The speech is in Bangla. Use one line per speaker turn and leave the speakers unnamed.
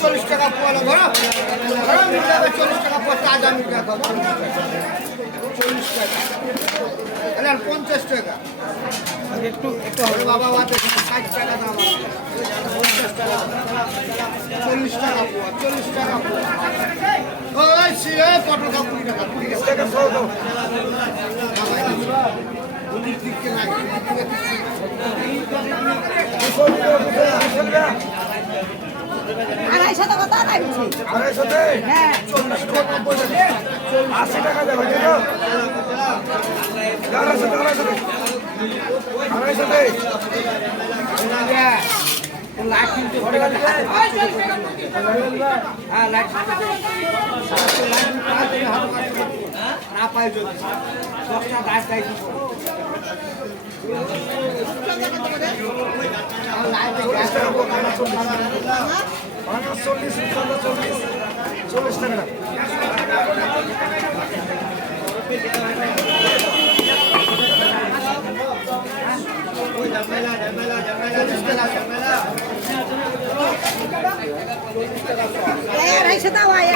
চল্লিশ টাকা পোয়ালো ধরো ধরো মিল যাবে চল্লিশ টাকা পোয়া তাজা মিল যাবে চল্লিশ টাকা আর পঞ্চাশ টাকা একটু একটু হবে বাবা ষাট টাকা দাম পঞ্চাশ টাকা চল্লিশ টাকা পোয়া চল্লিশ টাকা পোয়া সিরে পটল দাও কুড়ি টাকা
আড়াইশো টাকা তো আড়াই
আড়াইশোতে?
হ্যাঁ।
চল্লিশ টাকা
আশি টাকা দেবে আড়াইশোতে আড়াইশোতে। আড়াইশোতে?
লাইট কিনতে হ্যাঁ লাইট না পাই যদি দশটা গাছ
চল্লিশ টাকা
টাকা